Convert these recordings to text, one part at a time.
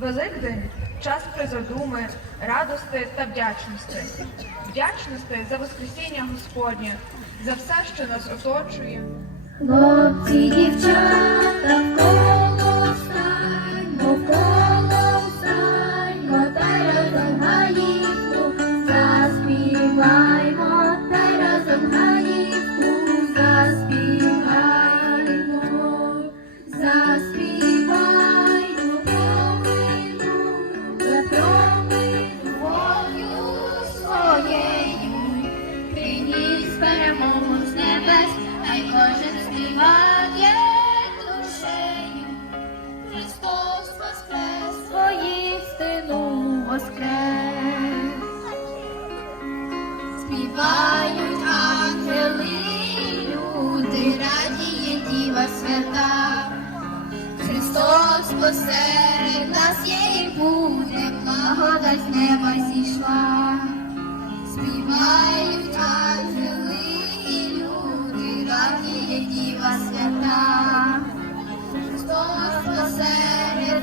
Великдень час призадуми, радости та вдячності. Вдячності за Воскресіння Господнє, за все, що нас оточує. Хлопці, дівчата, співає душею. Христос воскрес, воістину воскрес. Співають ангели, люди, радіє діва свята. Христос посеред нас є і буде, благодать неба зійшла. Співають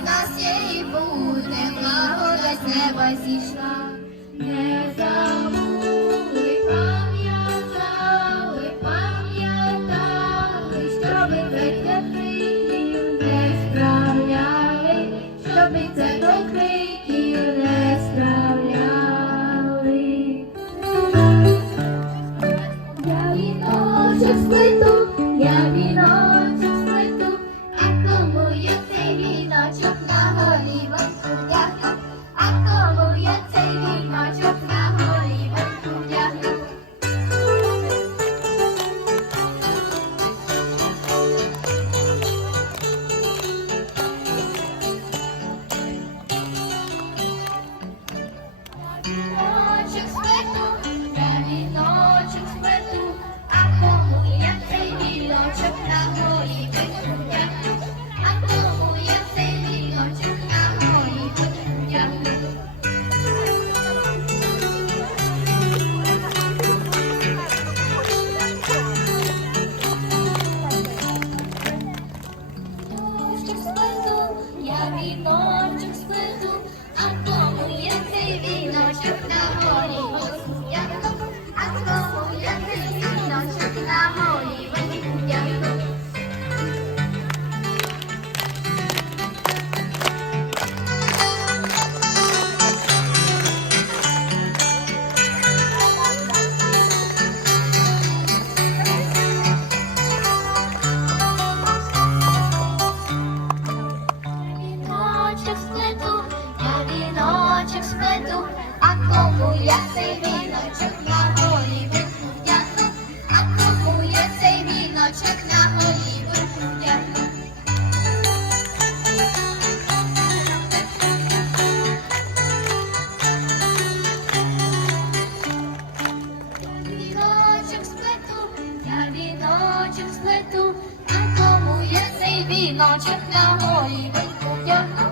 нас є і буде, благодать з неба зійшла. Не забули, Віночок сплету, я віночок сплету, а кому є цей віночок на віночок на а кому я